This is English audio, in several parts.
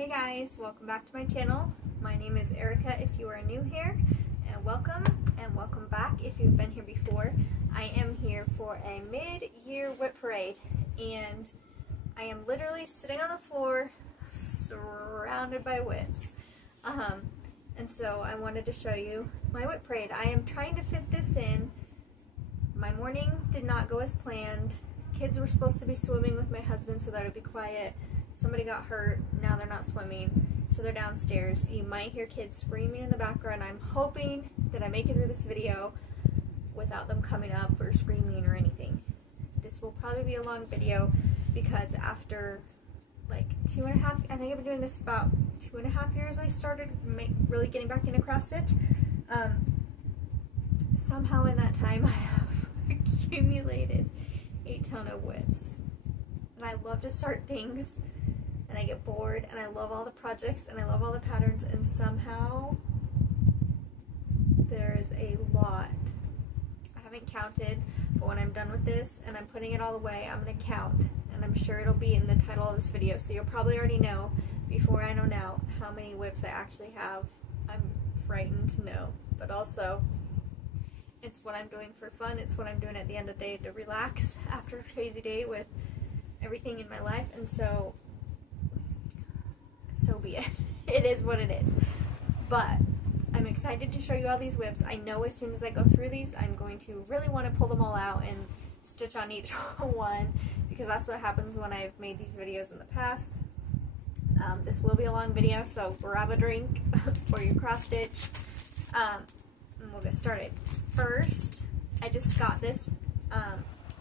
Hey guys, welcome back to my channel. My name is Erica if you are new here, and welcome back if you've been here before. I am here for a mid-year whip parade, and I am literally sitting on the floor surrounded by whips. And so I wanted to show you my whip parade. I am trying to fit this in. My morning did not go as planned. Kids were supposed to be swimming with my husband so that it would be quiet. Somebody got hurt, now they're not swimming, so they're downstairs. You might hear kids screaming in the background. I'm hoping that I make it through this video without them coming up or screaming or anything. This will probably be a long video because after like 2.5, I think I've been doing this about 2.5 years, I started really getting back into cross stitch. Somehow in that time I have accumulated a ton of whips. And I love to start things, and I get bored, and I love all the projects, and I love all the patterns, and somehow there's a lot. I haven't counted, but when I'm done with this and I'm putting it all away, I'm going to count, and I'm sure it'll be in the title of this video, so you'll probably already know, before I know now, how many whips I actually have. I'm frightened to know, but also it's what I'm doing for fun. It's what I'm doing at the end of the day to relax after a crazy day with everything in my life, and so be it. It is what it is. But I'm excited to show you all these whips. I know as soon as I go through these, I'm going to really want to pull them all out and stitch on each one, because that's what happens when I've made these videos in the past. This will be a long video, so grab a drink for your cross stitch, and we'll get started. First, I just got this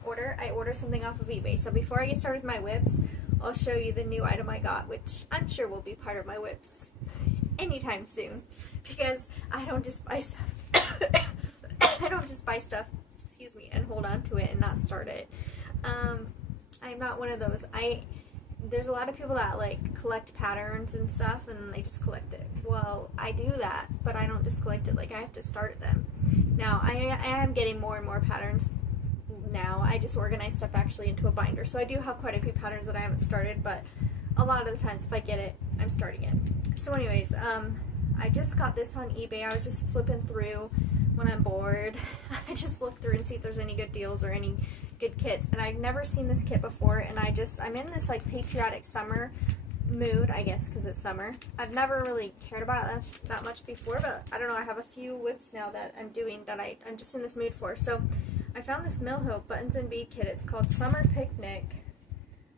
order. I ordered something off of eBay. So before I get started with my whips, I'll show you the new item I got, which I'm sure will be part of my whips anytime soon, because I don't just buy stuff. I don't just buy stuff, excuse me, and hold on to it and not start it. I'm not one of those. There's a lot of people that like collect patterns and stuff and they just collect it. Well, I do that, but I don't just collect it. Like, I have to start them. Now, I am getting more and more patterns now. I just organize stuff actually into a binder, so I do have quite a few patterns that I haven't started, but a lot of the times if I get it, I'm starting it. So anyways, I just got this on eBay. I was just flipping through when I'm bored. I just look through and see if there's any good deals or any good kits, and I've never seen this kit before, and I'm in this like patriotic summer mood, I guess, because it's summer. I've never really cared about it that much before, but I don't know, I have a few whips now that I'm doing that I'm just in this mood for. So I found this Mill Hope Buttons and Bead kit. It's called Summer Picnic.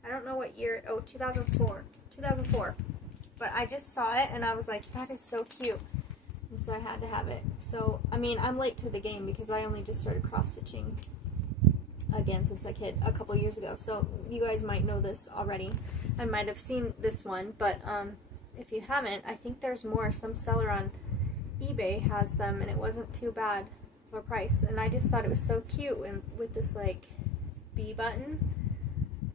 I don't know what year, 2004, but I just saw it and I was like, that is so cute, and so I had to have it. So, I mean, I'm late to the game because I only just started cross-stitching again since I hit a couple years ago, so you guys might know this already. I might have seen this one, but if you haven't, I think there's more. Some seller on eBay has them, and it wasn't too bad for price, and I just thought it was so cute, and with this like B button.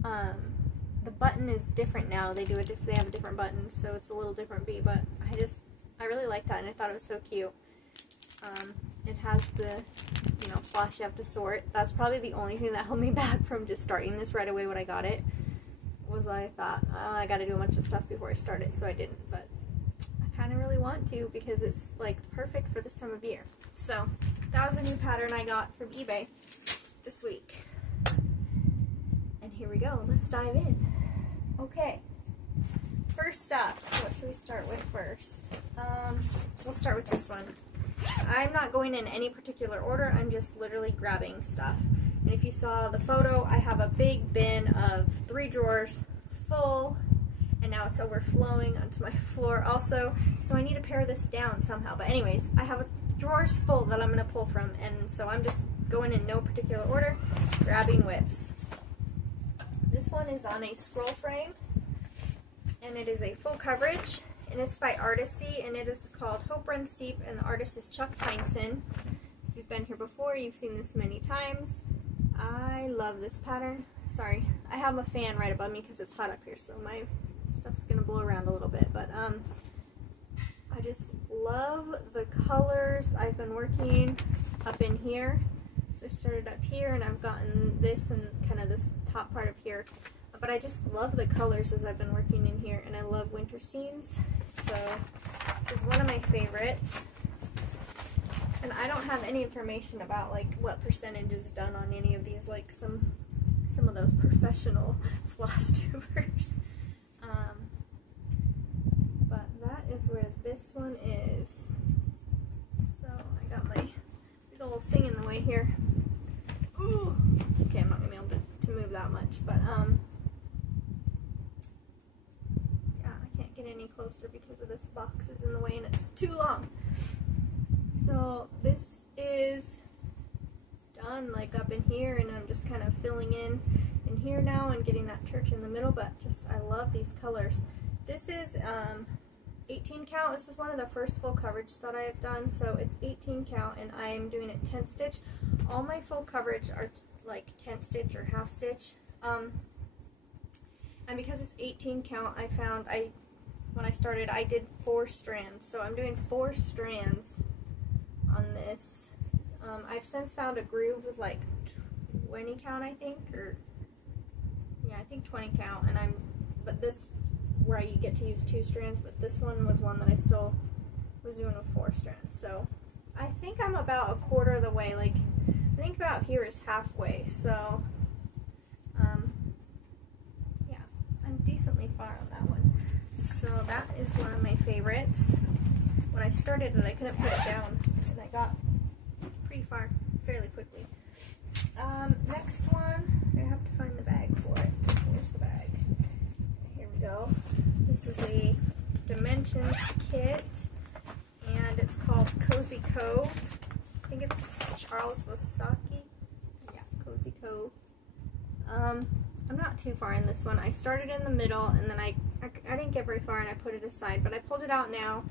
The button is different now. They have a different button, so it's a little different B, but I really like that, and I thought it was so cute. It has the, floss you have to sort. That's probably the only thing that held me back from just starting this right away when I got it, was I thought, oh, I gotta do a bunch of stuff before I start it, so I didn't, but I kind of really want to because it's like perfect for this time of year. So that was a new pattern I got from eBay this week. And here we go, let's dive in. Okay, first up, what should we start with first? We'll start with this one. I'm not going in any particular order, I'm just literally grabbing stuff. And if you saw the photo, I have a big bin of 3 drawers full, and now it's overflowing onto my floor also, so I need to pare this down somehow. But anyways, I have drawers full that I'm going to pull from, and so I'm just going in no particular order, grabbing whips. This one is on a scroll frame, and it is a full coverage, and it's by Artisy, and it is called Hope Runs Deep, and the artist is Chuck Heinsohn. If you've been here before, you've seen this many times. I love this pattern. Sorry, I have a fan right above me because it's hot up here, so my stuff's gonna blow around a little bit, but I just love the colors. I've been working up in here, so I started up here, and I've gotten this and kind of this top part of here But I just love the colors as I've been working in here, and I love winter scenes. So this is one of my favorites. And I don't have any information about like what percentage is done on any of these, like some of those professional floss tubers. But that is where this one is. So I got my big old thing in the way here. Ooh. Okay, I'm not gonna be able to move that much, but yeah, I can't get any closer because of this box is in the way and it's too long. So this is done, like up in here, and I'm just kind of filling in here now and getting that church in the middle, but just I love these colors. This is 18 count. This is one of the first full coverage that I have done, so it's 18 count and I am doing it 10 stitch. All my full coverage are like 10 stitch or half stitch, and because it's 18 count, I found when I started I did 4 strands, so I'm doing 4 strands on this. I've since found a groove with like 20 count, I think, or yeah, I think 20 count, and but this where you get to use 2 strands, but this one was one that I still was doing with 4 strands. So I think I'm about a quarter of the way, like I think about here is halfway, so yeah, I'm decently far on that one. So that is one of my favorites. When I started it, I couldn't put it down, and I got pretty far fairly quickly. Next one, I have to find the bag for it. Where's the bag? Here we go. This is a Dimensions kit, and it's called Cozy Cove. I think it's Charles Wasaki. Yeah, Cozy Cove. I'm not too far in this one. I started in the middle, and then I didn't get very far, and I put it aside, but I pulled it out now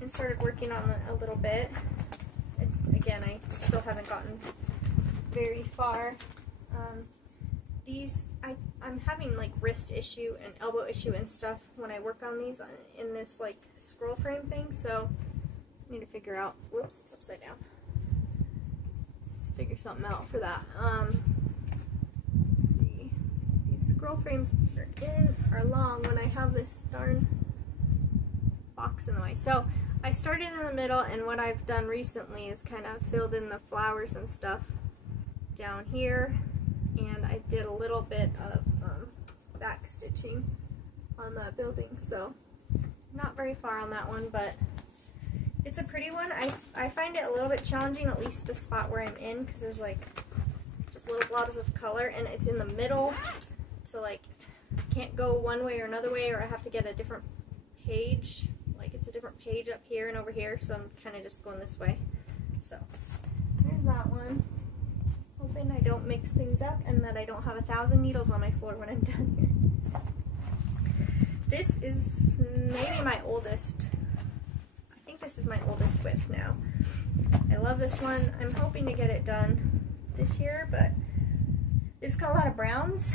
and started working on it a little bit. Again, I still haven't gotten very far. I'm having like wrist issue and elbow issue and stuff when I work on these in this like scroll frame thing, so I need to figure out, whoops, it's upside down. Let's figure something out for that. Let's see. These scroll frames are long when I have this darn box in the way. So I started in the middle, and what I've done recently is kind of filled in the flowers and stuff down here, and I did a little bit of back stitching on that building, so not very far on that one, but it's a pretty one. I find it a little bit challenging, at least the spot where I'm in, because there's like just little blobs of color, and it's in the middle, so like I can't go one way or another way, or I have to get a different page. Like it's a different page up here and over here, so I'm kind of just going this way. So there's that one. Hoping I don't mix things up and that I don't have 1,000 needles on my floor when I'm done here. This is maybe my oldest. I think this is my oldest whip now. I love this one. I'm hoping to get it done this year, but it's got a lot of browns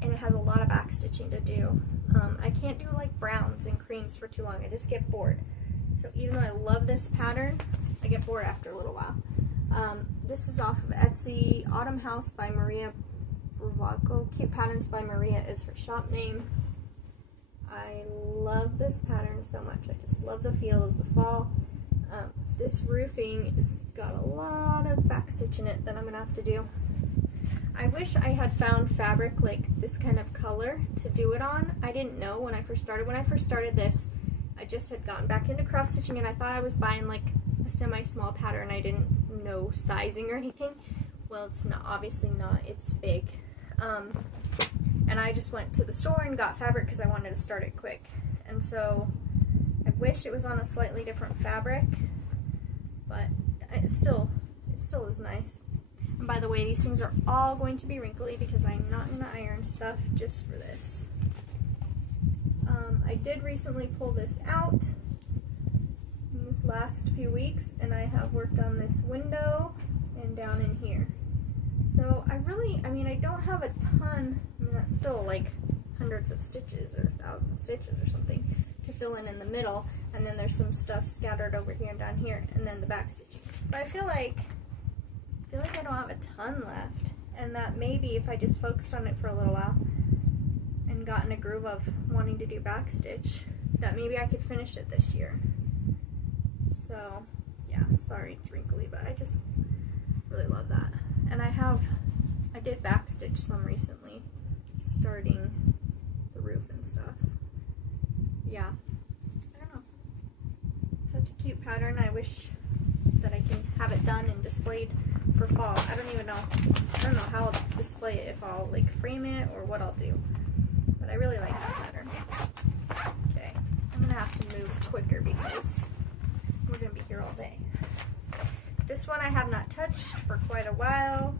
and it has a lot of back stitching to do. I can't do like browns and creams for too long. I just get bored. So even though I love this pattern, I get bored after a little while. This is off of Etsy. Autumn House by Maria Bravaco. Cute Patterns by Maria is her shop name. I love this pattern so much. I just love the feel of the fall. This roofing has got a lot of back stitch in it that I'm going to have to do. I wish I had found fabric like this kind of color to do it on. I didn't know when I first started. When I first started this, I just had gotten back into cross stitching, and I thought I was buying like a semi-small pattern. I didn't know sizing or anything. Well, it's not, obviously not, it's big. And I just went to the store and got fabric because I wanted to start it quick. And so I wish it was on a slightly different fabric, but it still is nice. And by the way, these things are all going to be wrinkly because I'm not going to iron stuff just for this. I did recently pull this out in this last few weeks, and I have worked on this window and down in here. So I don't have a ton. I mean, that's still like hundreds of stitches or 1,000 stitches or something to fill in the middle, and then there's some stuff scattered over here and down here, and then the back stitching. But I feel like I don't have a ton left, and that maybe if I just focused on it for a little while, and got in a groove of wanting to do backstitch, that maybe I could finish it this year. So yeah, sorry it's wrinkly, but I just really love that. And I did backstitch some recently, starting the roof and stuff. Yeah, I don't know. Such a cute pattern. I wish that I can have it done and displayed for fall. I don't even know. I don't know how I'll display it, if I'll like frame it or what I'll do. But I really like that pattern. Okay, I'm gonna have to move quicker because we're gonna be here all day. This one I have not touched for quite a while,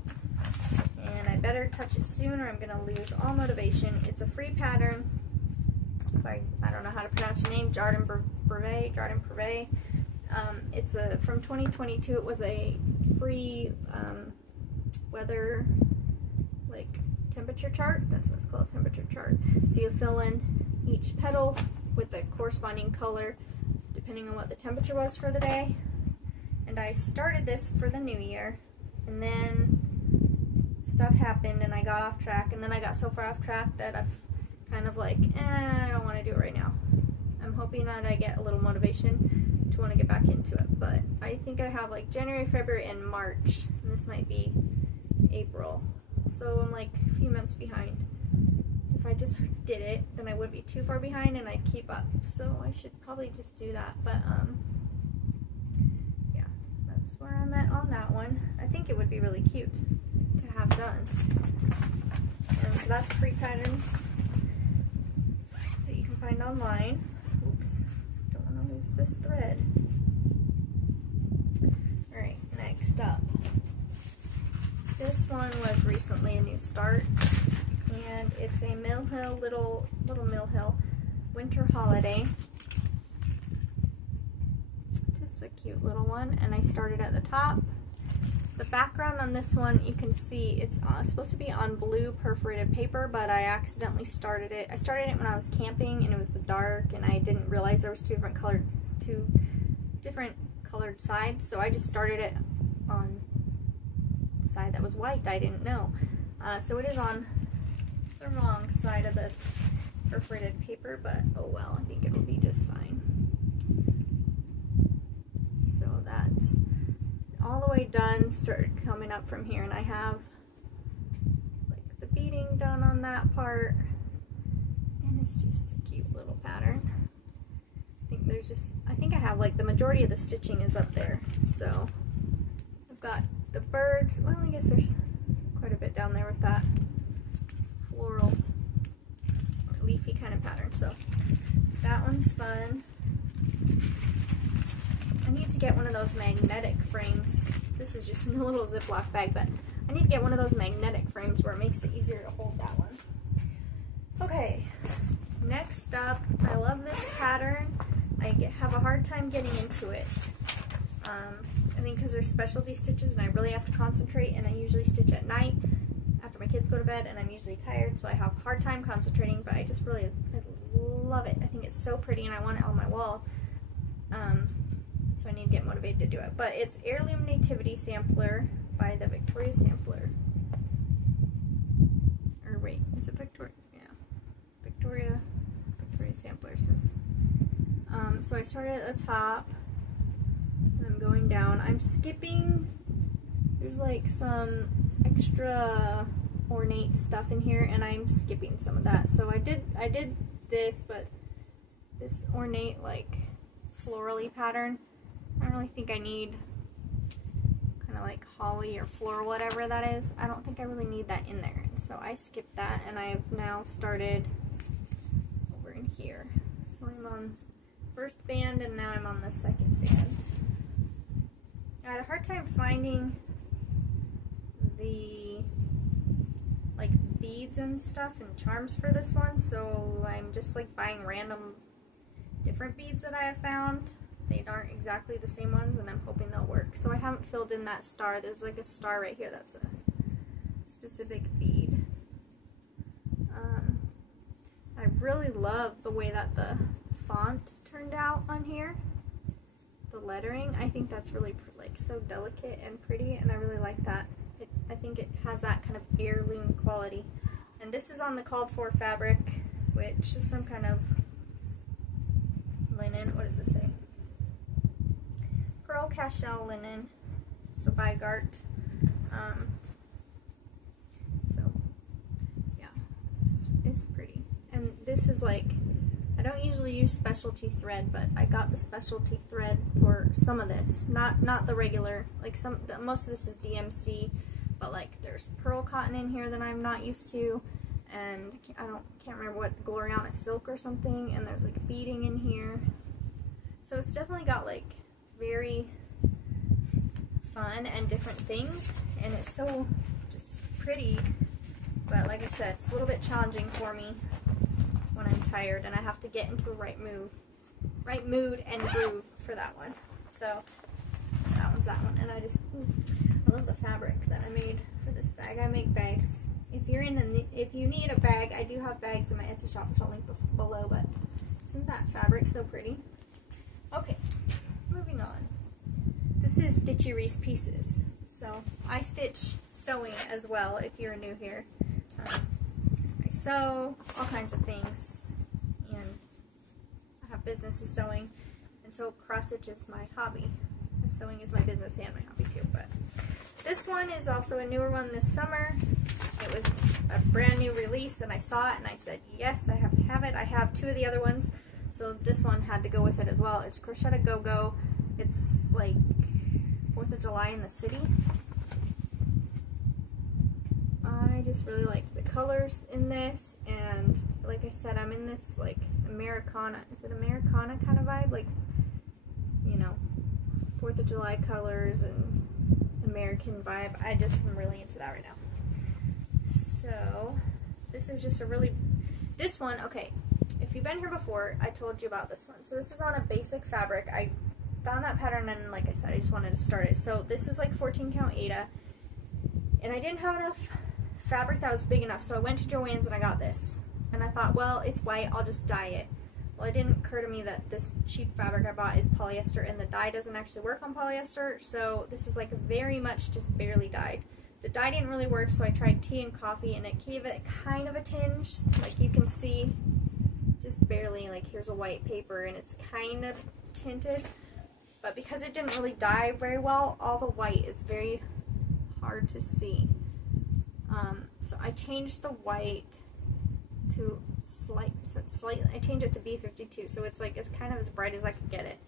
and I better touch it soon or I'm gonna lose all motivation. It's a free pattern by, I don't know how to pronounce the name, Jardin Brevet. It's from 2022. It was a free weather, like, temperature chart. That's what's called, temperature chart. So you fill in each petal with the corresponding color depending on what the temperature was for the day. And I started this for the new year, and then stuff happened and I got off track, and then I got so far off track that I've kind of like, I don't want to do it right now. I'm hoping that I get a little motivation to want to get back into it, but I think I have like January, February, and March, and this might be April, so I'm like a few months behind. If I just did it, then I would be too far behind and I'd keep up, so I should probably just do that. But yeah, that's where I'm at on that one. I think it would be really cute to have done. And so that's a free pattern that you can find online. Oops, don't want to lose this thread. Alright, next up. This one was recently a new start, and it's a Mill Hill, little Mill Hill winter holiday. Just a cute little one, and I started at the top. The background on this one, you can see it's supposed to be on blue perforated paper, but I accidentally started it. I started it when I was camping, and it was dark, and I didn't realize there was two different colored sides, so I just started it on the side that was white. I didn't know. So it is on the wrong side of the perforated paper, but oh well, I think it'll be just fine. So that's all the way done. Started coming up from here, and I have like the beading done on that part, and it's just a cute little pattern. I think I have like the majority of the stitching is up there. So I've got the birds. Well, I guess there's quite a bit down there with that floral or leafy kind of pattern. So that one's fun. I need to get one of those magnetic frames. This is just in a little Ziploc bag, but I need to get one of those magnetic frames where it makes it easier to hold that one. Okay, next up, I love this pattern. I have a hard time getting into it. I think because there's specialty stitches and I really have to concentrate, and I usually stitch at night after my kids go to bed, and I'm usually tired, so I have a hard time concentrating, but I just really love it. I think it's so pretty and I want it on my wall. So I need to get motivated to do it. But it's Heirloom Nativity Sampler by the Victoria Sampler. Or wait, is it Victoria? Yeah. Victoria Sampler says. So I started at the top, and I'm going down. I'm skipping, there's like some extra ornate stuff in here, and I'm skipping some of that. So I did this, but this ornate like florally pattern, I don't really think I need kind of like holly or floral, whatever that is. I don't think I really need that in there. So I skipped that, and I've now started over in here. So I'm on first band, and now I'm on the second band. I had a hard time finding the like beads and stuff and charms for this one, so I'm just like buying random different beads that I have found. They aren't exactly the same ones, and I'm hoping they'll work. So I haven't filled in that star. There's like a star right here that's a specific bead. I really love the way that the font turned out on here. The lettering, I think that's really like so delicate and pretty, and I really like that. I think it has that kind of heirloom quality. And this is on the called for fabric. which is some kind of linen. What does it say? Pearl cashel linen. So by Gart. So yeah, it's pretty. And this is like, I don't usually use specialty thread, but I got the specialty thread for some of this. Not the regular, like most of this is DMC, but like there's pearl cotton in here that I'm not used to, and can't remember what, Gloriana silk or something, and there's like beading in here. So it's definitely got like very fun and different things, and it's so just pretty, but like I said, it's a little bit challenging for me when I'm tired and I have to get into a right mood and groove for that one. So that one's that one, and I love the fabric that I made for this bag. I make bags. If you need a bag, I do have bags in my Etsy shop, which I'll link below, but isn't that fabric so pretty? Okay, moving on. This is Stitchy Reese Pieces. So I stitch sewing as well if you're new here. I sew all kinds of things, and I have businesses sewing, and so cross stitch is my hobby. Sewing is my business and my hobby too. But this one is also a newer one this summer. It was a brand new release, and I saw it and I said yes, I have to have it. I have two of the other ones, so this one had to go with it as well. It's Crochet Go Go. It's like 4th of July in the city. I just really liked the colors in this, and like I said, I'm in this like Americana, is it Americana kind of vibe? Like, you know, 4th of July colors and American vibe. I just am really into that right now. So this is just this one, okay, if you've been here before, I told you about this one. So this is on a basic fabric. I found that pattern, and like I said, I just wanted to start it. So this is like 14 count Aida, and I didn't have enough fabric that was big enough, so I went to Joann's and I got this, and I thought, well, it's white, I'll just dye it. Well, it didn't occur to me that this cheap fabric I bought is polyester, and the dye doesn't actually work on polyester, so this is like very much just barely dyed. The dye didn't really work, so I tried tea and coffee, and it gave it kind of a tinge, like you can see, just barely. Like here's a white paper, and it's kind of tinted, but because it didn't really dye very well, all the white is very hard to see. So I changed the white to slightly, I changed it to B52, so it's like, it's kind of as bright as I could get it.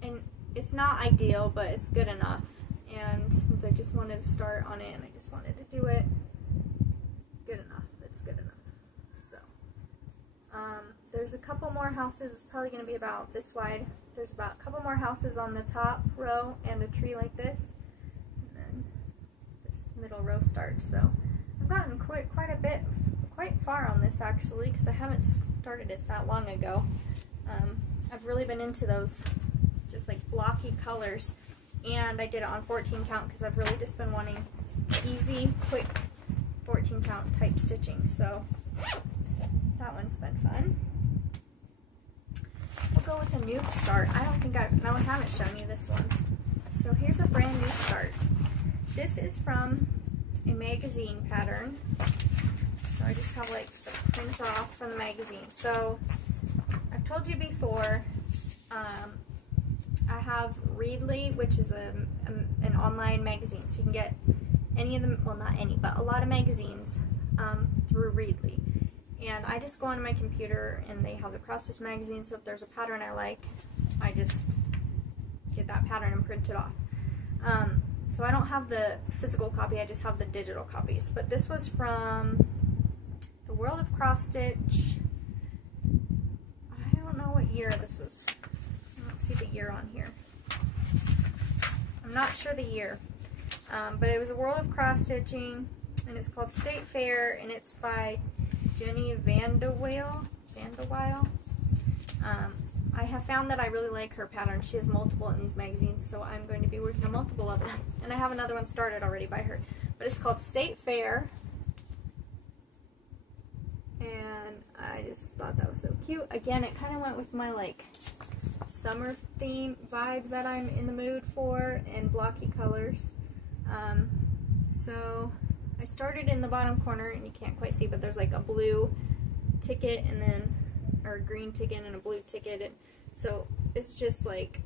And it's not ideal, but it's good enough. And since I just wanted to start on it, and I just wanted to do it good enough, it's good enough. So, there's a couple more houses. It's probably going to be about this wide. There's about a couple more houses on the top row and a tree like this. Middle row starts, so I've gotten quite far on this actually, because I haven't started it that long ago. I've really been into those just like blocky colors, and I did it on 14 count because I've really just been wanting easy, quick 14 count type stitching, so that one's been fun. We'll go with a new start. I haven't shown you this one. So here's a brand new start. This is from a magazine pattern, so I just have like the print off from the magazine. So I've told you before, I have Readly, which is an online magazine, so you can get any of them, well not any, but a lot of magazines through Readly. And I just go onto my computer and they have the cross stitch magazine, so if there's a pattern I like, I just get that pattern and print it off. So I don't have the physical copy, I just have the digital copies. But this was from the World of Cross Stitch. I don't know what year this was. I don't see the year on here. I'm not sure the year. But it was a World of Cross Stitching, and it's called State Fair, and it's by Jenny Vandeweil. I have found that I really like her pattern. She has multiple in these magazines, so I'm going to be working on multiple of them. And I have another one started already by her. But it's called State Fair. And I just thought that was so cute. Again, it kind of went with my like summer theme vibe that I'm in the mood for, and blocky colors. So I started in the bottom corner, and you can't quite see, but there's like a blue ticket and then, or a green ticket and a blue ticket, and so it's just like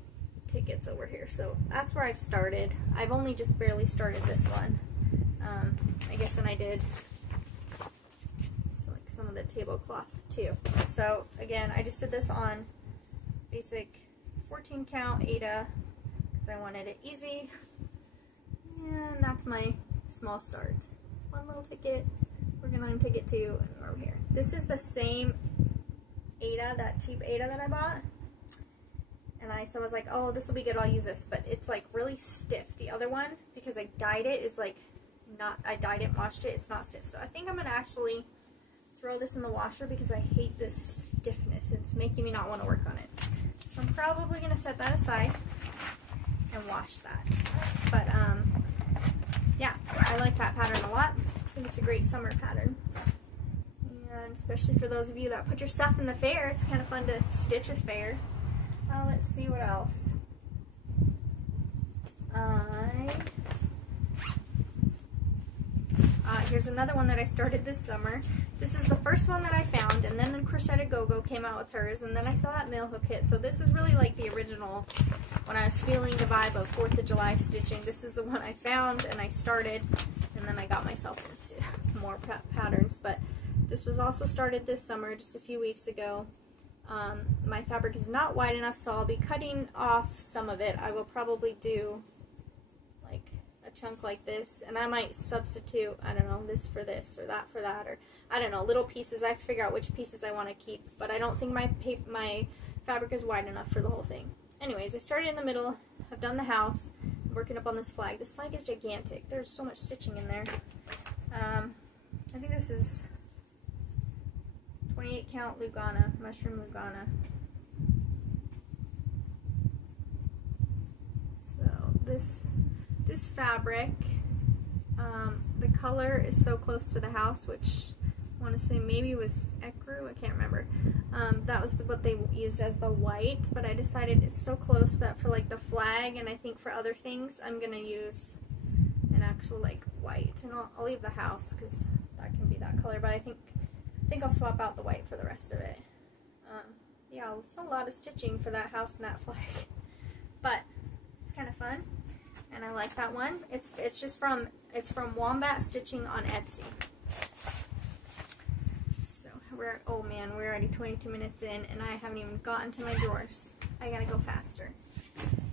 tickets over here. So that's where I've started. I've only just barely started this one. I guess, and I did so like some of the tablecloth too. So again, I just did this on basic 14 count Aida because I wanted it easy, and that's my small start. One little ticket, working on ticket 2, and we're over here. This is the same Aida, that cheap Aida that I bought, and I was like, oh, this will be good, I'll use this, but it's like really stiff. The other one, because I dyed it, is like not, I dyed it and washed it, it's not stiff. So I think I'm going to actually throw this in the washer because I hate this stiffness. It's making me not want to work on it. So I'm probably going to set that aside and wash that. But yeah, I like that pattern a lot. I think it's a great summer pattern. And especially for those of you that put your stuff in the fair, it's kind of fun to stitch a fair. Let's see what else. Here's another one that I started this summer. This is the first one that I found, and then Crochet Go-Go came out with hers, and then I saw that mail hook kit. So this is really like the original. When I was feeling the vibe of 4th of July stitching, this is the one I found and I started, and then I got myself into more patterns. But this was also started this summer, just a few weeks ago. My fabric is not wide enough, so I'll be cutting off some of it. I will probably do like a chunk like this, and I might substitute, I don't know, this for this or that for that, or I don't know, little pieces. I have to figure out which pieces I want to keep, but I don't think my fabric is wide enough for the whole thing. Anyways, I started in the middle. I've done the house. I'm working up on this flag. This flag is gigantic. There's so much stitching in there. I think this is 28 count Lugana, mushroom Lugana. So this fabric, the color is so close to the house, which I want to say maybe was ecru, I can't remember. That was what they used as the white, but I decided it's so close that for like the flag and I think for other things I'm gonna use an actual like white, and I'll leave the house because that can be that color, but I think I'll swap out the white for the rest of it. Yeah, it's a lot of stitching for that house and that flag, but it's kind of fun, and I like that one. It's from Wombat Stitching on Etsy. So oh man, we're already 22 minutes in, and I haven't even gotten to my drawers. I gotta go faster.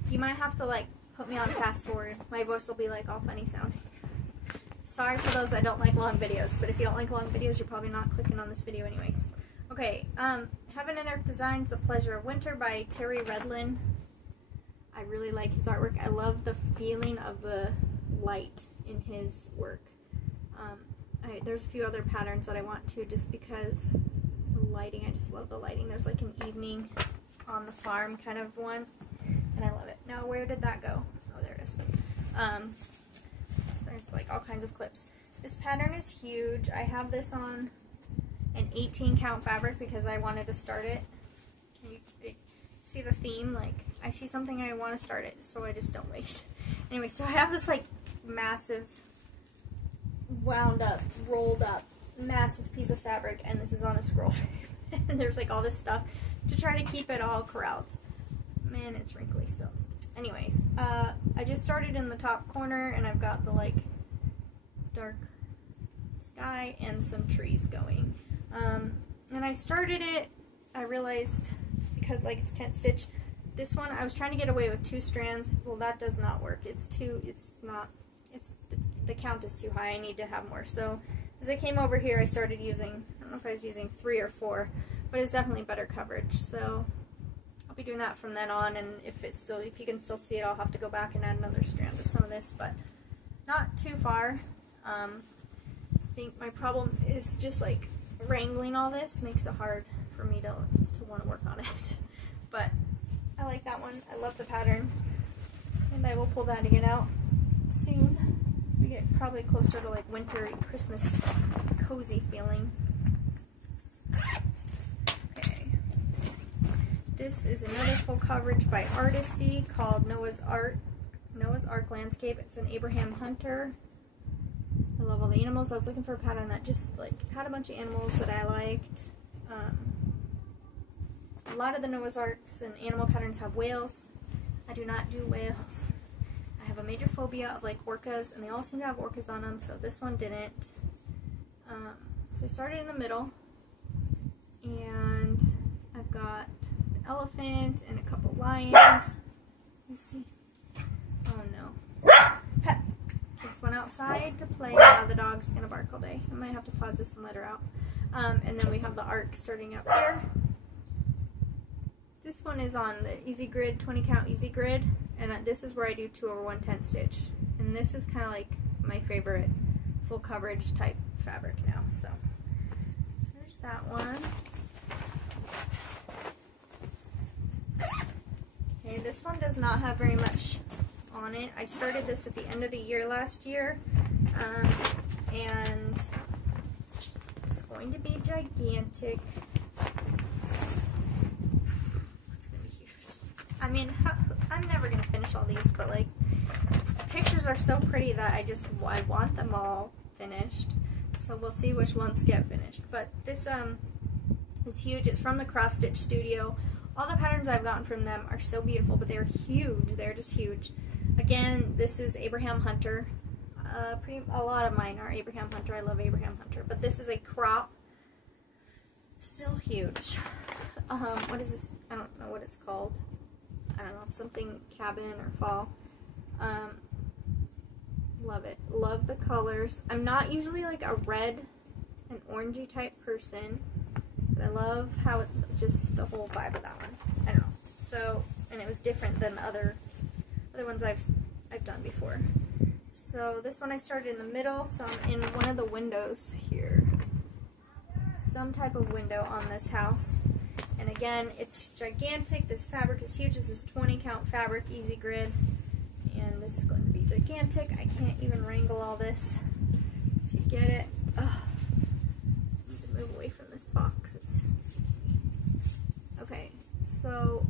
You might have to like put me on fast forward. My voice will be like all funny sounding. Sorry for those that don't like long videos, but if you don't like long videos, you're probably not clicking on this video anyways. Okay, Heaven and Earth Designs, The Pleasure of Winter by Terry Redlin. I really like his artwork. I love the feeling of the light in his work. There's a few other patterns that I want to, just because the lighting, I just love the lighting. There's like an evening on the farm kind of one, and I love it. Now, where did that go? Oh, there it is. There's like all kinds of clips. This pattern is huge. I have this on an 18 count fabric because I wanted to start it. Can you see the theme? Like, I see something and I want to start it, so I just don't wait. Anyway, so I have this like massive, wound up, rolled up, massive piece of fabric, and this is on a scroll frame. And there's like all this stuff to try to keep it all corralled. Man, it's wrinkly still. Anyways, I just started in the top corner, and I've got the like dark sky and some trees going. And I started it, I realized, because like it's 10 stitch, this one I was trying to get away with 2 strands. Well, that does not work. The count is too high. I need to have more. So as I came over here, I started using, I don't know if I was using 3 or 4, but it's definitely better coverage. So I'll be doing that from then on, and if you can still see it, I'll have to go back and add another strand to some of this, but not too far. I think my problem is just like wrangling all this makes it hard for me to want to work on it. But I like that one. I love the pattern, and I will pull that again out soon as we get probably closer to like winter Christmas cozy feeling. Okay, this is another full coverage by Artisy called Noah's Ark Landscape. It's an Abraham Hunter. I love all the animals. I was looking for a pattern that just like had a bunch of animals that I liked. A lot of the Noah's Arks and animal patterns have whales. I do not do whales. I have a major phobia of like orcas, and they all seem to have orcas on them, so this one didn't. So I started in the middle, and I've got the elephant and a couple lions. Let's see. Oh no. Pep. Kids went outside to play. Now the dog's gonna bark all day. I might have to pause this and let her out. And then we have the arc starting up here. This one is on the easy grid, 20 count easy grid, and this is where I do 2/110 stitch. And this is kind of like my favorite full coverage type fabric now. So there's that one. Okay, this one does not have very much on it. I started this at the end of the year last year, and it's going to be gigantic. It's going to be huge. I mean, I'm never going to finish all these, but like, the pictures are so pretty that I want them all finished. So we'll see which ones get finished. But this is huge. It's from the Cross Stitch Studio. All the patterns I've gotten from them are so beautiful, but they're huge. They're just huge. Again, this is Abraham Hunter. A lot of mine are Abraham Hunter. I love Abraham Hunter. But this is a crop. Still huge. What is this? I don't know what it's called. I don't know. Something cabin or fall. Love it. Love the colors. I'm not usually like a red and orangey type person. But I love how it, just the whole vibe of that one. I don't know. So, and it was different than the other ones I've done before. So this one I started in the middle, so I'm in one of the windows here. Some type of window on this house. And again, it's gigantic. This fabric is huge. This is 20 count fabric, easy grid. And this is going to be gigantic. I can't even wrangle all this to get it. Ugh. Move away from this box. Okay, so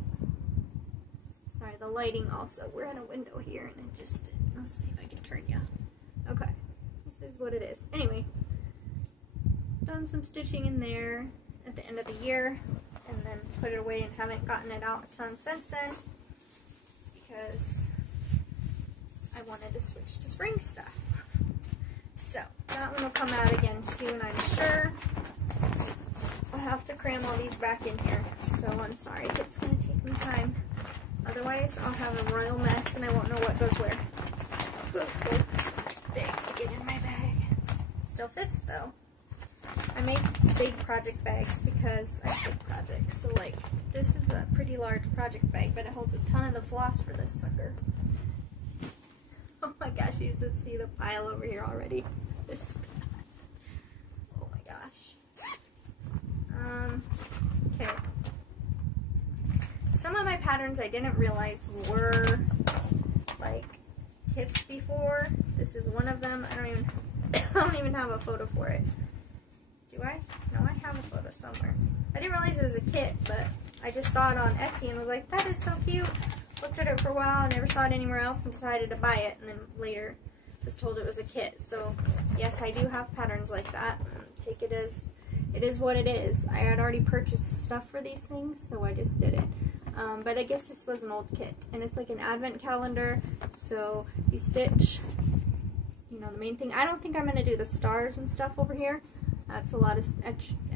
sorry, the lighting also. We're in a window here, and it just, let's see if I can turn you. Okay, this is what it is. Anyway, done some stitching in there at the end of the year, and then put it away, and haven't gotten it out a ton since then because I wanted to switch to spring stuff. So that one will come out again soon, I'm sure. I'll have to cram all these back in here, so I'm sorry if it's going to take me time. Otherwise, I'll have a royal mess and I won't know what goes where. It's big to get in my bag. Still fits though. I make big project bags because I have big projects. So like, this is a pretty large project bag, but it holds a ton of the floss for this sucker. Oh my gosh, you should see the pile over here already. Oh my gosh. Okay. Some of my patterns I didn't realize were like kits before. This is one of them. I don't even have a photo for it. Do I? No, I have a photo somewhere. I didn't realize it was a kit, but I just saw it on Etsy and was like, that is so cute. Looked at it for a while, never saw it anywhere else, and decided to buy it, and then later was told it was a kit. So yes, I do have patterns like that. Take it as it is what it is. I had already purchased the stuff for these things, so I just did it. But I guess this was an old kit, and it's like an advent calendar. So you stitch, you know, the main thing. I don't think I'm going to do the stars and stuff over here. That's a lot of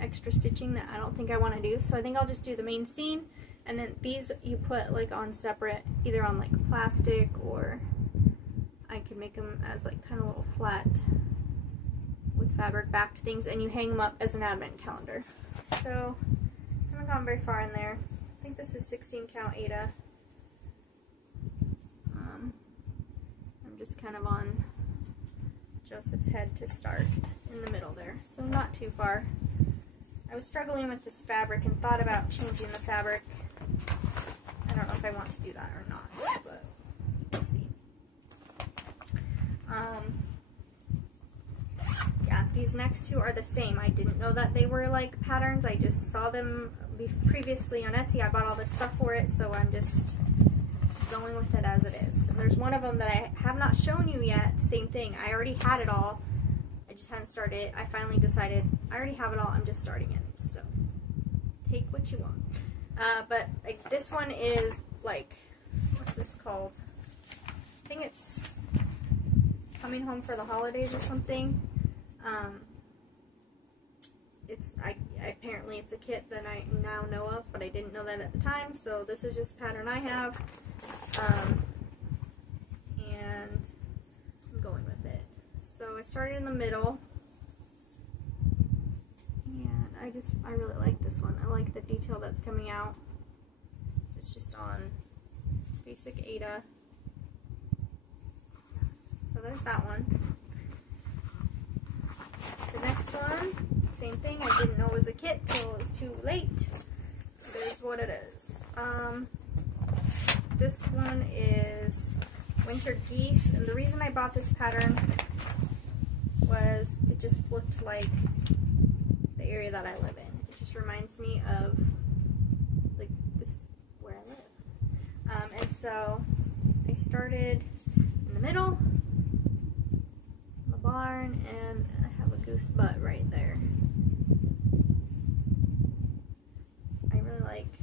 extra stitching that I don't think I want to do. So I think I'll just do the main scene. And then these you put like on separate, either on like plastic, or I could make them as like kind of little flat with fabric backed things, and you hang them up as an advent calendar. So I haven't gone very far in there. I think this is 16 count Ada. I'm just kind of on Joseph's head to start in the middle there, so not too far. I was struggling with this fabric and thought about changing the fabric. I don't know if I want to do that or not, but we'll see. Yeah, these next two are the same. I didn't know that they were like patterns. I just saw them previously on Etsy. I bought all this stuff for it, so I'm just going with it as it is. And there's one of them that I have not shown you yet. Same thing. I already had it all, just hadn't started it. I finally decided, I already have it all, I'm just starting it, so take what you want. But like this one is like, what's this called? I think it's Coming Home for the Holidays or something. Apparently it's a kit that I now know of, but I didn't know that at the time, so this is just a pattern I have, and I'm going with it. So I started in the middle, and I really like this one. I like the detail that's coming out. It's just on basic Ada. So there's that one. The next one, same thing. I didn't know it was a kit till it was too late. It is what it is. This one is Winter Geese, and the reason I bought this pattern was it just looked like the area that I live in. It just reminds me of like this where I live. And so I started in the middle, in the barn, and I have a goose butt right there. I really like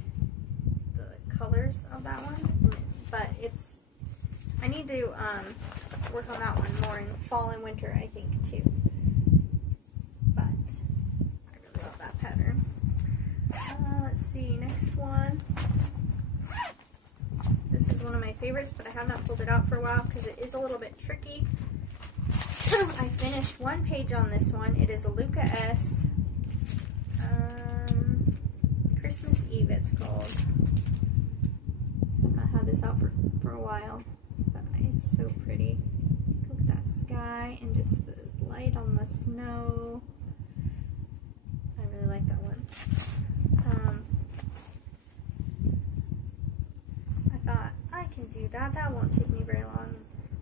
the colors of that one, but I need to work on that one more in fall and winter, I think, too. But I really love that pattern. Let's see, next one. This is one of my favorites, but I have not pulled it out for a while because it is a little bit tricky. I finished one page on this one. It is a Luca S. Christmas Eve, it's called. I've had this out for a while, but it's so pretty. Look at that sky and just the light on the snow. I really like that one. I thought, I can do that. That won't take me very long.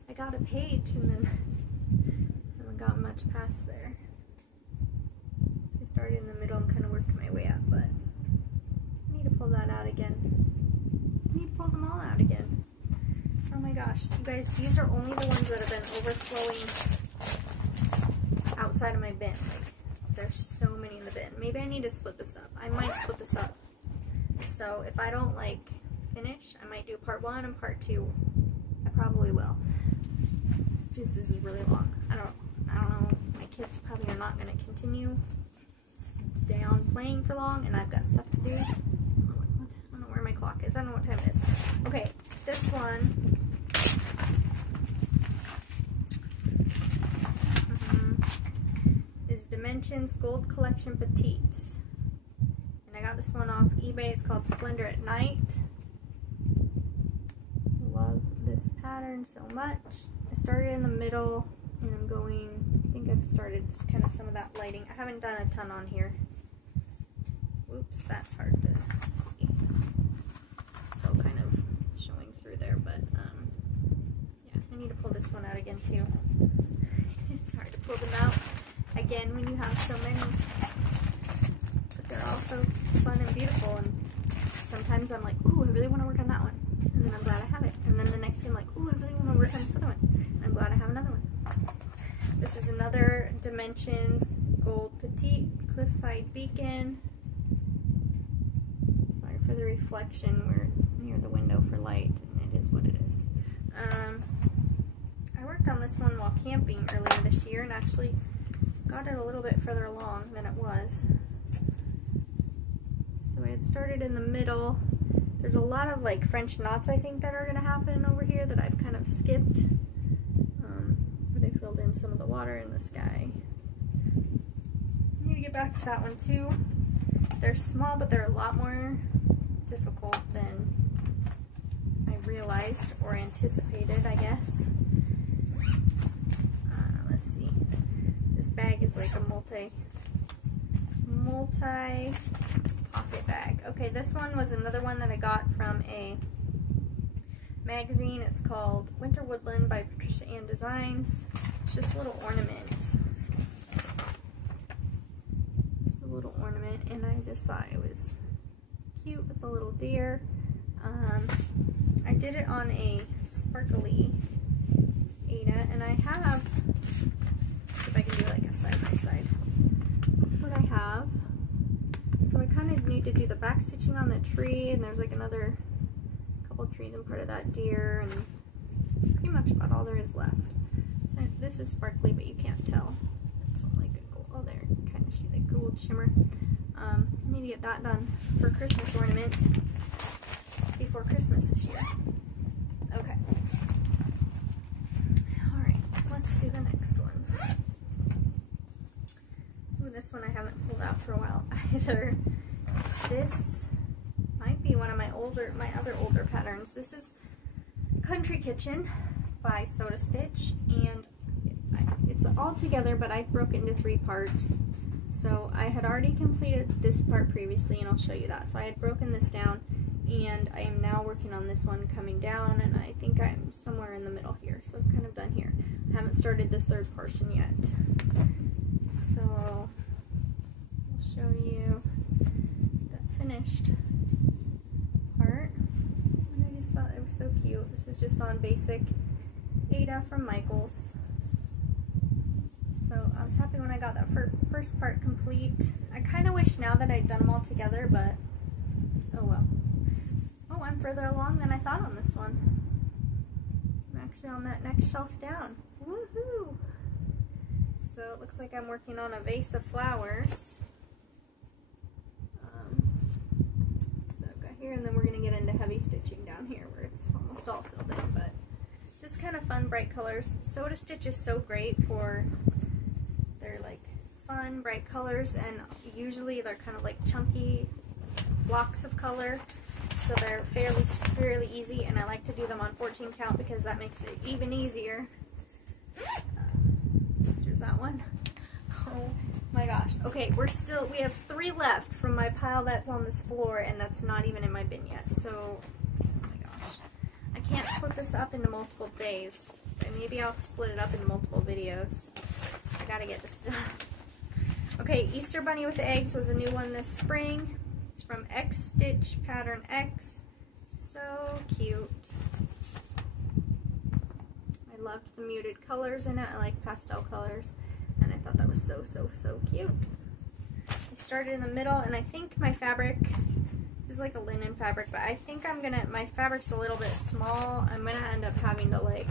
I got a page and then haven't gotten much past there. I started in the middle and kind of worked my way up, but I need to pull that out again. I need to pull them all out again. Oh my gosh, you guys, these are only the ones that have been overflowing outside of my bin. Like, there's so many in the bin. Maybe I need to split this up. I might split this up. So if I don't like finish, I might do part 1 and part 2. I probably will. This is really long. I don't know. My kids probably are not going to continue stay on playing for long, and I've got stuff to do. I don't know where my clock is. I don't know what time it is. Okay, this one. Is Dimensions Gold Collection Petites. And I got this one off eBay. It's called Splendor at Night. Love this pattern so much. I started in the middle, and I'm going, I think I've started kind of some of that lighting. I haven't done a ton on here. Oops, that's hard to see. It's all kind of showing through there, but yeah, I need to pull this one out again too. It's hard to pull them out again when you have so many, but they're all so fun and beautiful, and sometimes I'm like, ooh, I really want to work on that one, and then I'm glad I have it, and then the next day I'm like, ooh, I really want to work on this other one, and I'm glad I have another one. This is another Dimensions Gold Petite Cliffside Beacon. Sorry for the reflection, we're near the window for light, and it is what it is. I worked on this one while camping earlier this year, and actually got it a little bit further along than it was. So I had started in the middle. There's a lot of like French knots, I think, that are going to happen over here that I've kind of skipped. But I filled in some of the water in the sky. I need to get back to that one too. They're small, but they're a lot more difficult than I realized or anticipated, I guess. Let's see. This bag is like a multi pocket bag. Okay, this one was another one that I got from a magazine. It's called Winter Woodland by Patricia Ann Designs. It's just a little ornament. Just a little ornament, and I just thought it was cute with the little deer. I did it on a sparkly Ada, and I have, if I can can do like a side by side. That's what I have. So I kind of need to do the back stitching on the tree, and there's like another couple trees and part of that deer, and it's pretty much about all there is left. So this is sparkly, but you can't tell. It's only good gold. Oh, there, you kind of see the gold shimmer. I need to get that done for Christmas ornament before Christmas this year. Okay. Alright, let's do the next one. Ooh, this one I haven't pulled out for a while either. This might be one of my other older patterns. This is Country Kitchen by Soda Stitch, and it's all together, but I broke it into 3 parts. So I had already completed this part previously, and I'll show you that. So I had broken this down, and I am now working on this one coming down, and I think I'm somewhere in the middle here. So I'm kind of done here. I haven't started this 3rd portion yet. So I'll show you the finished part. And I just thought it was so cute. This is just on basic Ada from Michaels. So I was happy when I got that first part complete. I kind of wish now that I'd done them all together, but oh well. Oh, I'm further along than I thought on this one. I'm actually on that next shelf down. Woohoo! So it looks like I'm working on a vase of flowers. So I've got here, and then we're going to get into heavy stitching down here where it's almost all filled in, but just kind of fun, bright colors. Soda Stitch is so great for their like fun, bright colors, and usually they're kind of like chunky blocks of color, so they're fairly easy, and I like to do them on 14 count because that makes it even easier. Here's that one. Oh my gosh. Okay, we have 3 left from my pile that's on this floor, and that's not even in my bin yet, so oh my gosh. I can't split this up into multiple days, but maybe I'll split it up into multiple videos. I gotta get this done. Okay, Easter Bunny with the Eggs was a new one this spring. It's from X Stitch Pattern X. So cute. I loved the muted colors in it. I like pastel colors, and I thought that was so cute. I started in the middle, and I think my fabric is like a linen fabric, but I think my fabric's a little bit small. I'm gonna end up having to like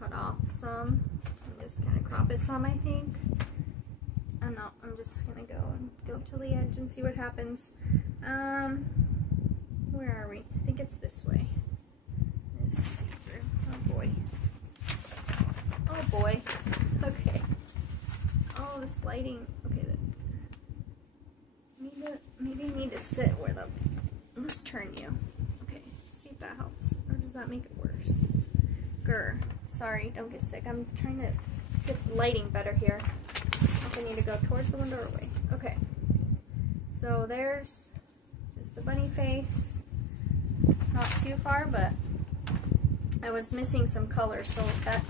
cut off some and just kind of crop it some, I think. I'm just gonna go to the edge and see what happens. Where are we? I think it's this way. Let's see through. Oh boy. Oh boy. Okay. Oh, this lighting. Okay. Maybe I need to sit where let's turn you. Okay. See if that helps. Or does that make it worse? Grr. Sorry, don't get sick. I'm trying to get the lighting better here. I need to go towards the window or away. Okay. So there's just the bunny face. Not too far, but I was missing some colors, so that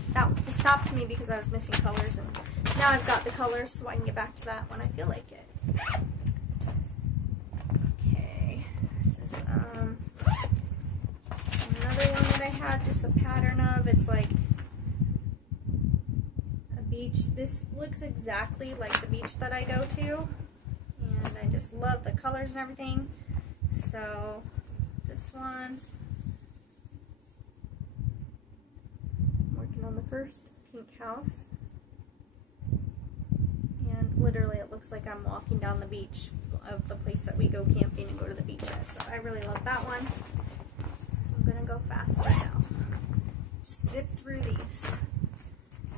stopped me because I was missing colors, and now I've got the colors, so I can get back to that when I feel like it. Okay. This is another one that I had just a pattern of. It's like beach. This looks exactly like the beach that I go to, and I just love the colors and everything. So this one, I'm working on the first pink house, and literally it looks like I'm walking down the beach of the place that we go camping and go to the beach at. So I really love that one. I'm gonna go fast right now. Just zip through these.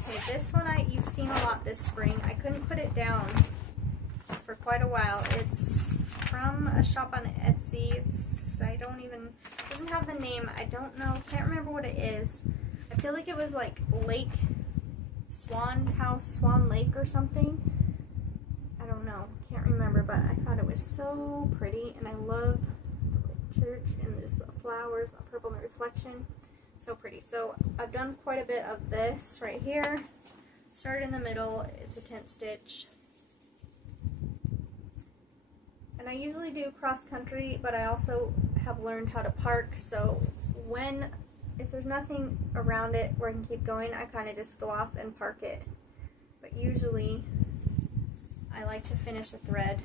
Okay, this one you've seen a lot this spring. I couldn't put it down for quite a while. It's from a shop on Etsy. Doesn't have the name. I don't know. Can't remember what it is. I feel like it was like Lake Swan House, Swan Lake or something. I don't know. Can't remember, but I thought it was so pretty, and I love the church and just the flowers, the purple and the reflection. So pretty. So I've done quite a bit of this right here. Started in the middle. It's a tent stitch. And I usually do cross country, but I also have learned how to park. So if there's nothing around it where I can keep going, I kind of just go off and park it. but usually I like to finish a thread.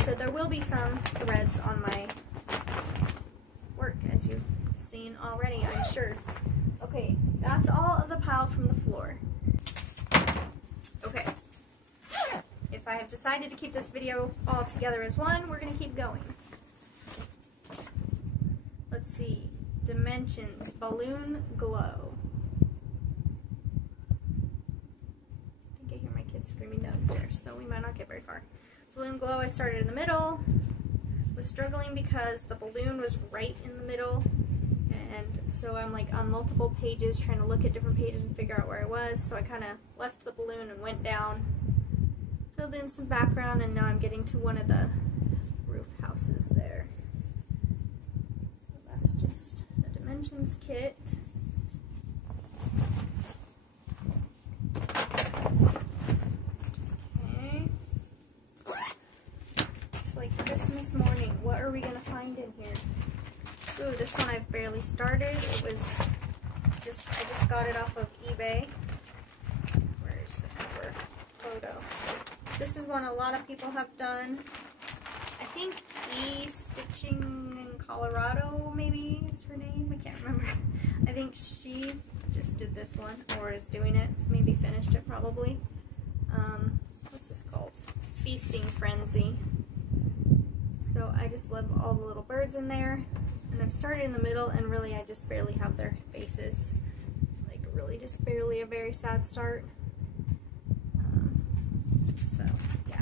So there will be some threads on my work, as you've seen already, I'm sure. Okay, that's all of the pile from the floor. Okay, if I have decided to keep this video all together as one, we're going to keep going. Let's see, dimensions, balloon glow. I think I hear my kids screaming downstairs, so we might not get very far. Balloon glow, I started in the middle, was struggling because the balloon was right in the middle, and so I'm like on multiple pages trying to look at different pages and figure out where I was, so I kind of left the balloon and went down, filled in some background, and now I'm getting to one of the roof houses there. So that's just a dimensions kit. Okay. It's like Christmas morning. What are we going to find in here? Ooh, this one I've barely started. It was I just got it off of eBay. Where's the cover photo? This is one a lot of people have done. I think Stitching in Colorado, maybe is her name. I can't remember. I think she just did this one, or is doing it. Maybe finished it probably. What's this called? Feasting Frenzy. So I just love all the little birds in there. And I've started in the middle, and really I just barely have their faces. Like really just barely, a very sad start. So yeah,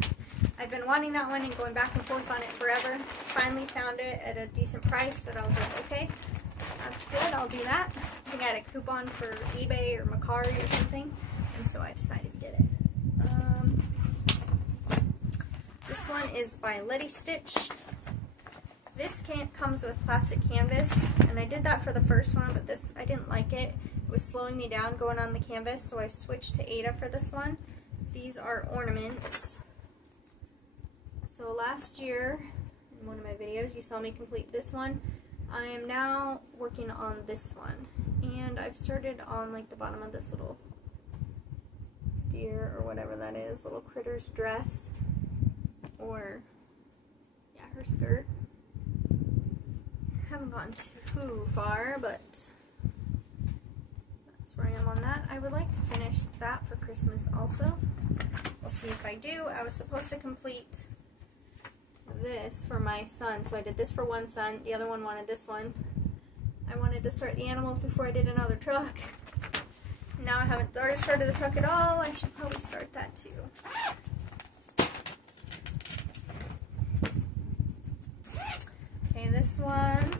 I've been wanting that one and going back and forth on it forever. Finally found it at a decent price that I was like, okay, that's good, I'll do that. I think I had a coupon for eBay or Macari or something, and so I decided to get it. This one is by Letty Stitch. This comes with plastic canvas, and I did that for the first one, but this, I didn't like it. It was slowing me down going on the canvas, so I switched to Ada for this one. These are ornaments. So last year, in one of my videos, you saw me complete this one. I am now working on this one, and I've started on like the bottom of this little deer or whatever that is, little critter's dress, or yeah, her skirt. Haven't gone too far, but that's where I am on that. I would like to finish that for Christmas also. We'll see if I do. I was supposed to complete this for my son, so I did this for one son. The other one wanted this one. I wanted to start the animals before I did another truck. Now I haven't started the truck at all. I should probably start that too. Okay, this one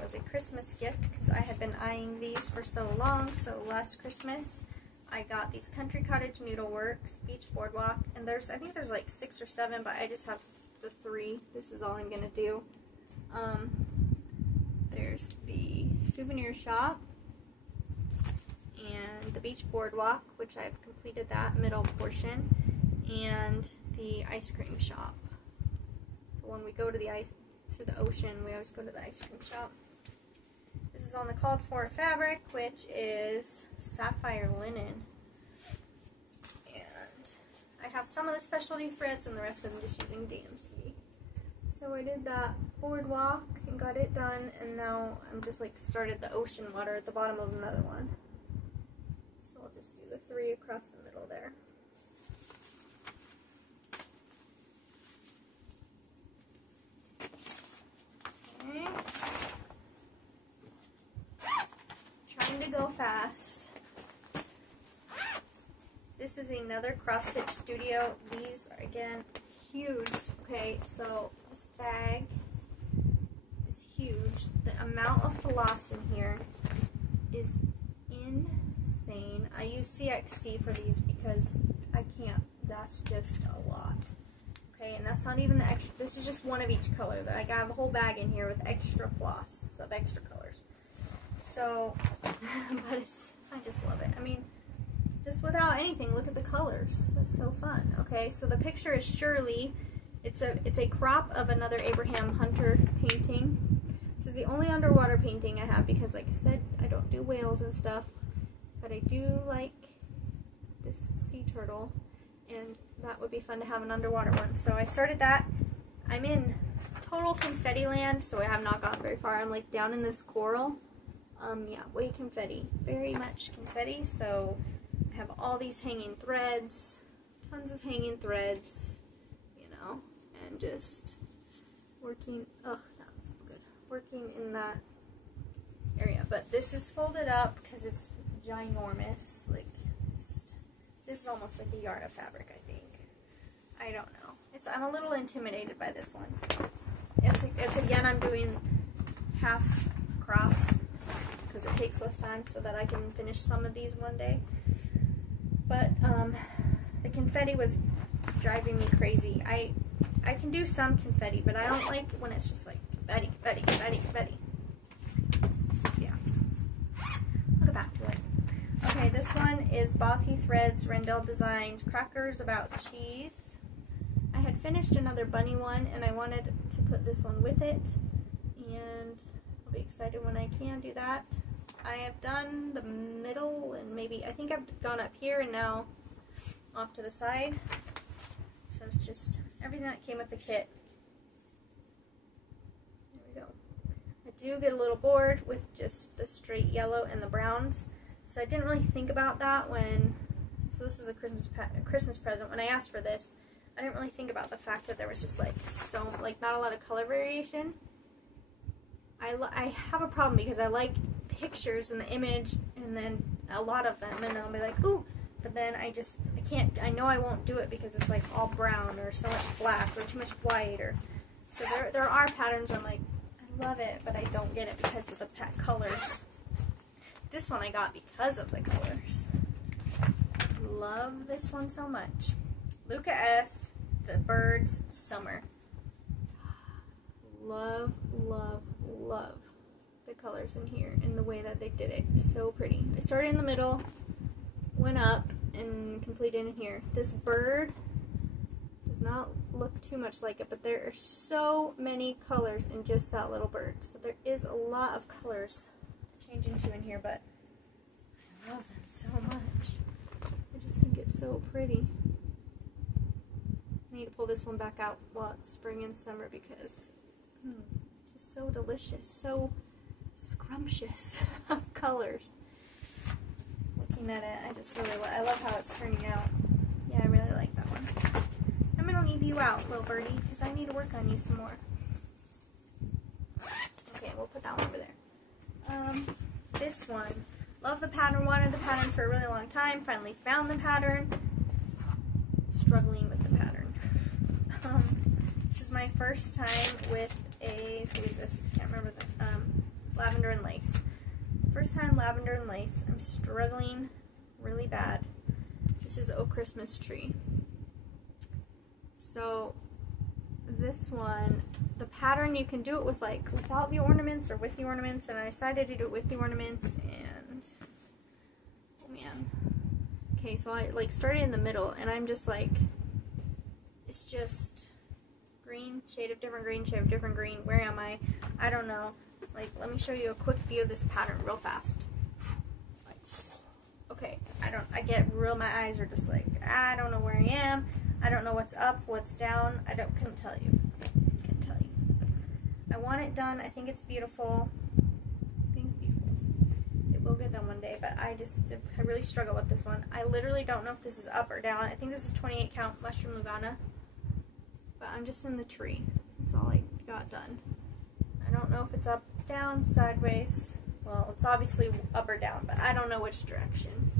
was a Christmas gift because I had been eyeing these for so long. So last Christmas I got these Country Cottage Needleworks Beach Boardwalk, and I think there's like 6 or 7, but I just have the 3. This is all I'm gonna do. There's the souvenir shop and the beach boardwalk, which I've completed that middle portion, and the ice cream shop. So when we go to the ocean, we always go to the ice cream shop. This is on the called for fabric, which is sapphire linen. And I have some of the specialty threads and the rest of them just using DMC. So I did that boardwalk and got it done, and now I'm just like started the ocean water at the bottom of another one. So I'll just do the 3 across the middle there. Okay. Trying to go fast. This is another Cross Stitch Studio. These are, again, huge. Okay, so this bag is huge. The amount of floss in here is insane. I use CXC for these because I can't. That's just a lot. Okay, and that's not even the extra. This is just one of each color. Like I have a whole bag in here with extra floss of extra colors. So, but I just love it. I mean, just without anything, look at the colors. That's so fun. Okay, so the picture is Shirley. It's a crop of another Abraham Hunter painting. This is the only underwater painting I have because, like I said, I don't do whales and stuff. But I do like this sea turtle, and that would be fun to have an underwater one. So I started that. I'm in total confetti land, so I have not gone very far. I'm like down in this coral. Yeah, way confetti, very much confetti. So I have all these hanging threads, tons of hanging threads, you know, and just working. Oh, that was so good. Working in that area, but this is folded up because it's ginormous. Like this is almost like a yard of fabric, I think. I don't know. I'm a little intimidated by this one. It's again, I'm doing half cross because it takes less time so that I can finish some of these one day. But the confetti was driving me crazy. I can do some confetti, but I don't like when it's just like confetti, confetti, confetti, confetti. Yeah. I'll go back to it. Okay, this one is Bothy Threads Rendell Designs Crackers About Cheese. I had finished another bunny one, and I wanted to put this one with it, and I'll be excited when I can do that. I have done the middle, and maybe, I think I've gone up here and now off to the side. So it's just everything that came with the kit. There we go. I do get a little bored with just the straight yellow and the browns, so I didn't really think about that when, so this was a Christmas present. When I asked for this, I didn't really think about the fact that there was just like not a lot of color variation. I have a problem because I like pictures in the image and then a lot of them, and I'll be like, ooh, but then I can't, I know I won't do it because it's like all brown or so much black or too much white, or so there are patterns where I'm like, I love it, but I don't get it because of the colors. This one I got because of the colors. Love this one so much. Luca S. The Birds Summer. Love, love, love the colors in here and the way that they did it. So pretty. I started in the middle, went up, and completed in here. This bird does not look too much like it, but there are so many colors in just that little bird. So there is a lot of colors to change into in here, but I love them so much. I just think it's so pretty. I need to pull this one back out while it's spring and summer because it's just so delicious, so scrumptious of colors. Looking at it, I just really I love how it's turning out. Yeah, I really like that one. I'm going to leave you out, little birdie, because I need to work on you some more. Okay, we'll put that one over there. This one. Love the pattern, wanted the pattern for a really long time, finally found the pattern. Struggling with the pattern. This is my first time with who is this? Can't remember the, lavender and lace. First time lavender and lace. I'm struggling really bad. This is Oh Christmas Tree. So this one, the pattern, you can do it with like without the ornaments or with the ornaments, and I decided to do it with the ornaments, and oh man. Okay, so I like started in the middle, and I'm just like, it's just green, shade of different green, shade of different green. Where am I? I don't know. Like, let me show you a quick view of this pattern real fast. Like, okay, my eyes are just like, I don't know where I am. I don't know what's up, what's down. Couldn't tell you. Couldn't tell you. I want it done. I think it's beautiful. I think it's beautiful. It will get done one day, but I really struggle with this one. I literally don't know if this is up or down. I think this is 28 count mushroom Lugana, but I'm just in the tree. That's all I got done. I don't know if it's up, down, sideways. Well, it's obviously up or down, but I don't know which direction.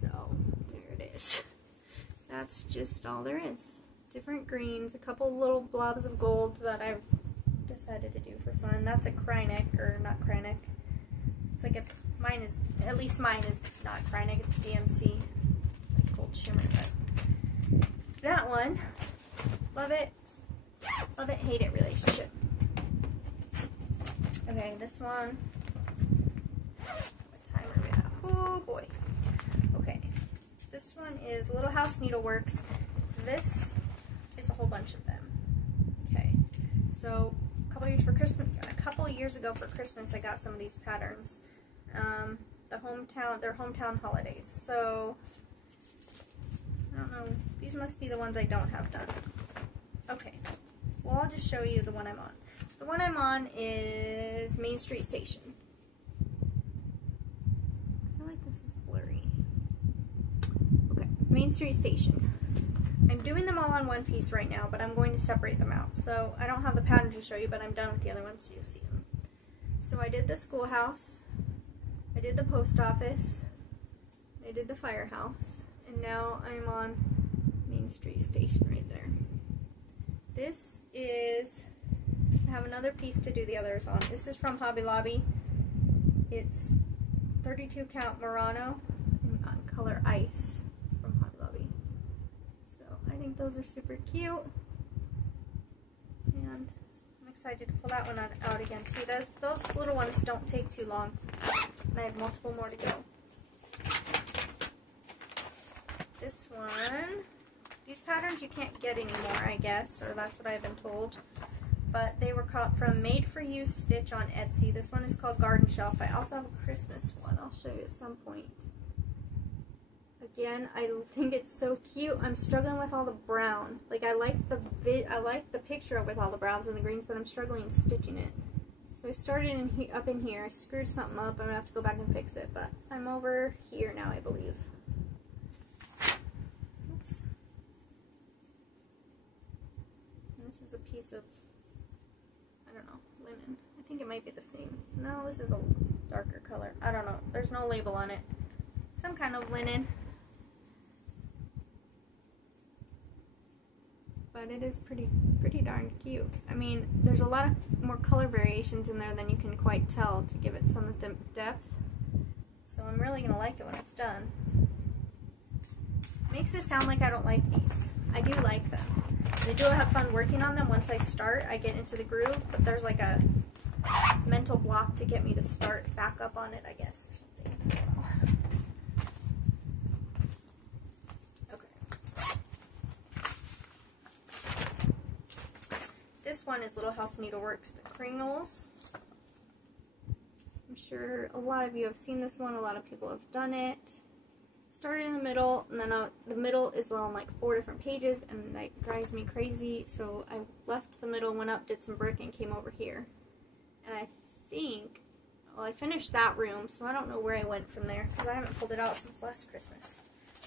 So, there it is. That's just all there is. Different greens, a couple little blobs of gold that I've decided to do for fun. That's a Kryneck, or not Kryneck. It's like mine is, at least mine is not Kryneck, it's DMC, like gold shimmer. But that one, love it, hate it relationship. Okay, this one, what time are we at? Oh boy. Okay, this one is Little House Needleworks. This is a whole bunch of them. Okay, so a couple years ago for Christmas, I got some of these patterns. Their hometown holidays. So These must be the ones I don't have done. Okay, well I'll just show you the one I'm on. The one I'm on is Main Street Station. I feel like this is blurry. Okay, Main Street Station. I'm doing them all on one piece right now, but I'm going to separate them out. So I don't have the pattern to show you, but I'm done with the other ones, so you'll see them. So I did the schoolhouse, I did the post office, I did the firehouse, and now I'm on Main Street Station right there. This is, I have another piece to do the others on. This is from Hobby Lobby. It's 32 count Murano in color Ice from Hobby Lobby. So I think those are super cute. And I'm excited to pull that one out again too. Those little ones don't take too long. And I have multiple more to go. This one, these patterns you can't get anymore, I guess, or that's what I've been told. But they were called from Made For You Stitch on Etsy. This one is called Garden Shelf. I also have a Christmas one. I'll show you at some point. Again, I think it's so cute. I'm struggling with all the brown. Like I like the picture with all the browns and the greens, but I'm struggling stitching it. So I started up in here, screwed something up. I'm gonna have to go back and fix it, but I'm over here now, I believe. Oops. And this is a piece of, I don't know, linen. I think it might be the same. No, this is a darker color. I don't know. There's no label on it. Some kind of linen. But it is pretty darn cute. I mean, there's a lot of more color variations in there than you can quite tell to give it some depth. So I'm really going to like it when it's done. Makes it sound like I don't like these. I do like them. I do have fun working on them. Once I start, I get into the groove, but there's like a mental block to get me to start back up on it, I guess, or something. I don't know. This one is Little House Needleworks, the Kringles. I'm sure a lot of you have seen this one. A lot of people have done it. Started in the middle, and then the middle is on like 4 different pages, and that drives me crazy. So I left the middle, went up, did some brick, and came over here. And I think, well, I finished that room, so I don't know where I went from there, because I haven't pulled it out since last Christmas.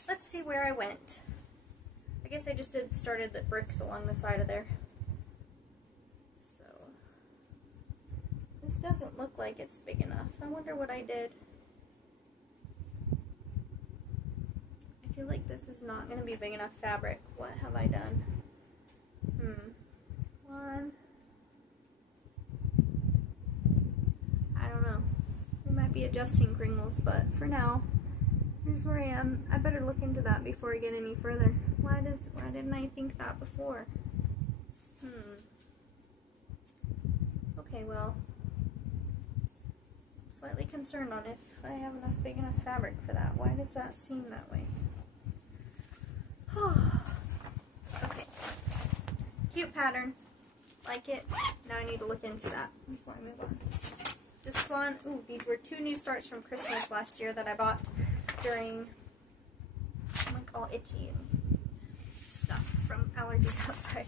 Let's see where I went. I guess I just started the bricks along the side of there. This doesn't look like it's big enough. I wonder what I did. I feel like this is not going to be big enough fabric. What have I done? One. I don't know. We might be adjusting Kringles, but for now, here's where I am. I better look into that before I get any further. Why didn't I think that before? Okay, well, slightly concerned on if I have big enough fabric for that. Why does that seem that way? Okay. Cute pattern. Like it. Now I need to look into that before I move on. This one, ooh, these were 2 new starts from Christmas last year that I bought during, I'm like all itchy and stuff from allergies outside.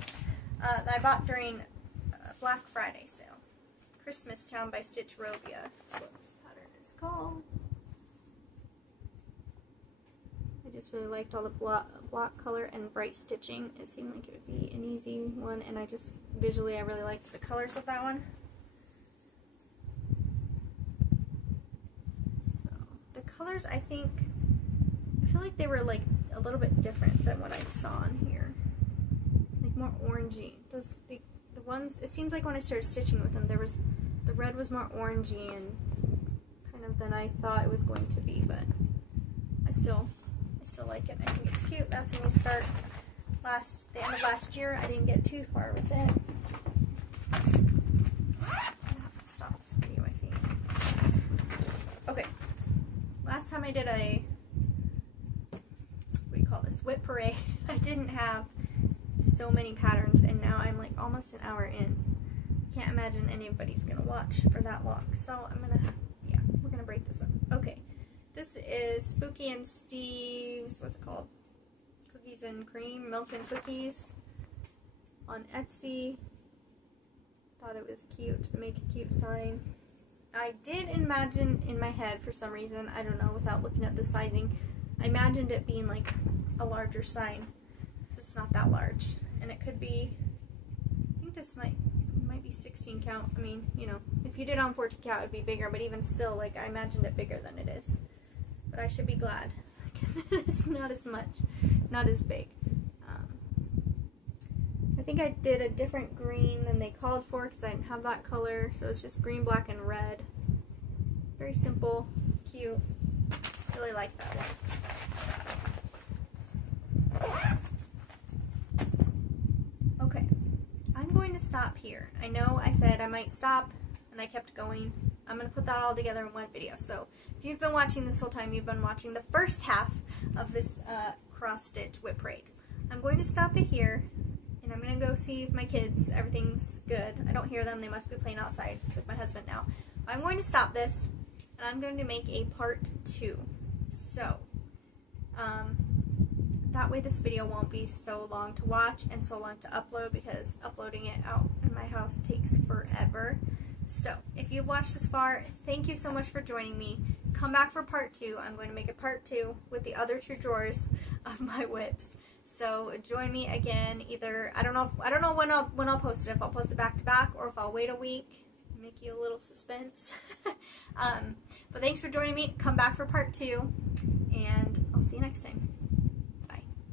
That I bought during Black Friday sale. Christmas Town by Stitch Rovia. That's what this pattern is called. I just really liked all the block color and bright stitching. It seemed like it would be an easy one, and I really liked the colors of that one. So, the colors, I feel like they were like a little bit different than what I saw on here. Like more orangey. The ones, it seems like when I started stitching with them, the red was more orangey and kind of than I thought it was going to be, but I still like it. I think it's cute. That's a new start. The end of last year, I didn't get too far with it. I have to stop this video, I think. Okay. Last time I did a, what do you call this, whip parade, I didn't have so many patterns, and now I'm like almost an hour in. Can't imagine anybody's gonna watch for that long, so we're gonna break this up. Okay, this is Spooky and Steve's, what's it called? cookies and cream, milk and cookies on Etsy. Thought it was cute to make a cute sign. I did imagine in my head, for some reason, I don't know, without looking at the sizing, I imagined it being like a larger sign. It's not that large. And it could be, I think this might be 16 count. I mean, you know, if you did on 14 count, it would be bigger, but even still, like, I imagined it bigger than it is. But I should be glad. It's not as much, not as big. I think I did a different green than they called for because I didn't have that color, so it's just green, black, and red. Very simple, cute. Really like that one. Okay, I'm going to stop here. I know I said I might stop, and I kept going. I'm going to put that all together in one video. So if you've been watching this whole time, you've been watching the first half of this cross-stitch whip parade. I'm going to stop it here, and I'm going to go see if my kids, everything's good. I don't hear them. They must be playing outside with my husband now. I'm going to stop this, and I'm going to make a part 2. So, that way this video won't be so long to watch and so long to upload, because uploading it out in my house takes forever. So, if you've watched this far, thank you so much for joining me. Come back for part 2. I'm going to make a part 2 with the other 2 drawers of my whips. So join me again. Either I don't know when I'll post it. If I'll post it back to back, or if I'll wait a week, make you a little suspense. But thanks for joining me. Come back for part 2, and I'll see you next time.